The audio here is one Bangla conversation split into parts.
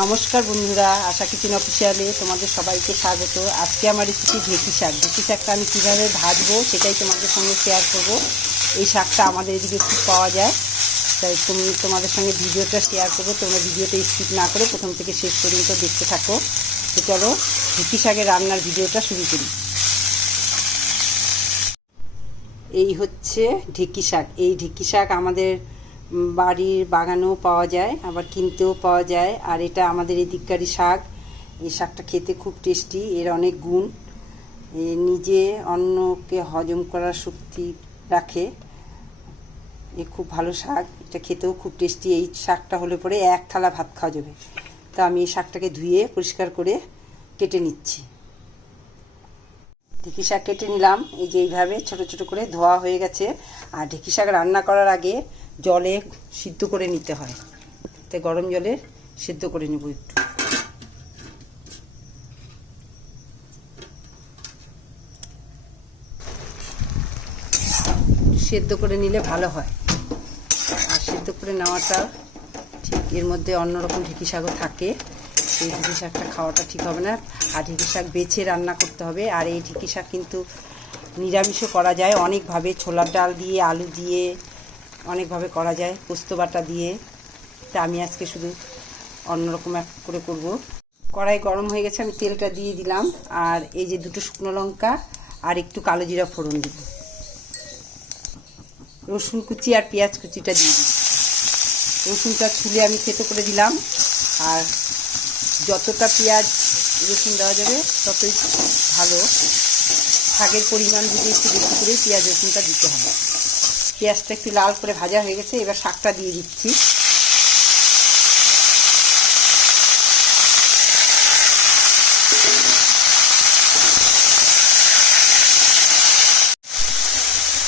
নমস্কার বন্ধুরা, আশা কিচেন অফিসিয়ালে তোমাদের সবাইকে স্বাগত। আজকে আমার রেসিপি ঢেঁকি শাক। ঢেঁকি শাকটা আমি কীভাবে ভাজবো সেটাই তোমাদের সঙ্গে শেয়ার করব। এই শাকটা আমাদের এদিকে খুব পাওয়া যায়। তাই তুমি তোমাদের সঙ্গে ভিডিওটা শেয়ার করব। তোমরা ভিডিওটা স্কিপ না করে প্রথম থেকে শেষ পর্যন্ত দেখতে থাকো। তো চলো ঢেঁকি শাকের রান্নার ভিডিওটা শুরু করি। এই হচ্ছে ঢেঁকি শাক। এই ঢেঁকি শাক আমাদের বাড়ির বাগানেও পাওয়া যায়, আবার কিনতেও পাওয়া যায়। আর এটা আমাদের এদিককারই শাক। এই শাকটা খেতে খুব টেস্টি, এর অনেক গুণ। এ নিজে অন্যকে হজম করার শক্তি রাখে। এ খুব ভালো শাক, এটা খেতেও খুব টেস্টি। এই শাকটা হলে পরে এক থালা ভাত খাওয়া যাবে। তো আমি এই শাকটাকে ধুয়ে পরিষ্কার করে কেটে নিচ্ছি। ঢেঁকি শাক কেটে নিলাম। এই যে এইভাবে ছোট ছোট করে ধোয়া হয়ে গেছে। আর ঢেঁকি শাক রান্না করার আগে জলে সিদ্ধ করে নিতে হয়। তাই গরম জলে সিদ্ধ করে নেব একটু। সেদ্ধ করে নিলে ভালো হয়। আর সেদ্ধ করে নেওয়াটা ঠিক এর মধ্যে অন্যরকম ঢেঁকি শাকও থাকে। সেই ঢেঁকি শাকটা খাওয়াটা ঠিক হবে না। আর ঢেঁকি শাক বেছে রান্না করতে হবে। আর এই ঢেঁকি শাক কিন্তু নিরামিষও করা যায়। অনেকভাবে ছোলার ডাল দিয়ে, আলু দিয়ে অনেকভাবে করা যায় পোস্ত বাটা দিয়ে। তা আমি আজকে শুধু অন্যরকম এক করে করব। কড়াই গরম হয়ে গেছে, আমি তেলটা দিয়ে দিলাম। আর এই যে দুটো শুকনো লঙ্কা আর একটু কালো জিরা ফোড়ন দিব। রসুন কুচি আর পেঁয়াজ কুচিটা দিয়ে দিই রসুনটা ছুলে আমি থেতো করে দিলাম। আর যতটা পেঁয়াজ, রসুন দেওয়া যাবে, ততই ভালো। শাকের পরিমাণ যদি একটু বেশি করে পেঁয়াজ, রসুনটা দিতে হবে। পেঁয়াজটা একটু লাল করে ভাজা হয়ে গেছে, এবার শাকটা দিয়ে দিচ্ছি।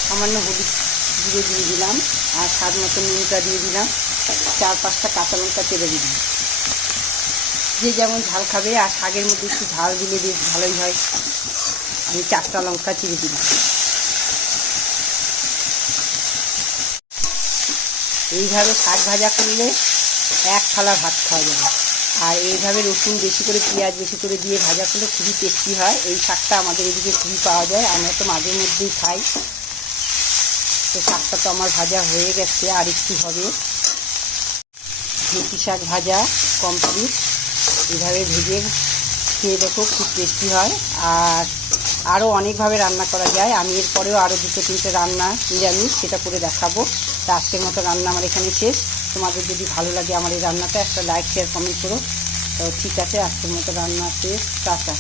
সামান্য হলুদ গুঁড়ো দিয়ে দিলাম, আর স্বাদ মতো নুনটা দিয়ে দিলাম। চার পাঁচটা কাঁচা লঙ্কা চেড়ে দিলাম। যে যেমন ঝাল খাবে, আর শাকের মধ্যে একটু ঝাল দিলে বেশ ভালোই হয়। আমি চারটা লঙ্কা চিড়ে দিলাম। এইভাবে শাক ভাজা করলে এক থালা ভাত খাওয়া যাবে। আর এইভাবে রসুন বেশি করে, পেঁয়াজ বেশি করে দিয়ে ভাজা করলে খুবই টেস্টি হয়। এই শাকটা আমাদের এদিকে খুবই পাওয়া যায়। আমরা তো মাঝে মধ্যেই খাই। তো শাকটা তো আমার ভাজা হয়ে গেছে। আর একটু হবে ঢেঁকি শাক ভাজা কমপ্লিট এভাবে ভেজে খেয়ে দেখো খুব টেস্টি হয়। আর আরও অনেকভাবে রান্না করা যায়। আমি এরপরেও আরও দুটো তিনটে রান্না নিরামিষ সেটা করে দেখাবো। তা আজকের মতো রান্না আমার এখানে শেষ। তোমাদের যদি ভালো লাগে আমার এই রান্নাটা, একটা লাইক শেয়ার কমেন্ট করো। তো ঠিক আছে, আজকের মতো রান্না শেষ। টাটা।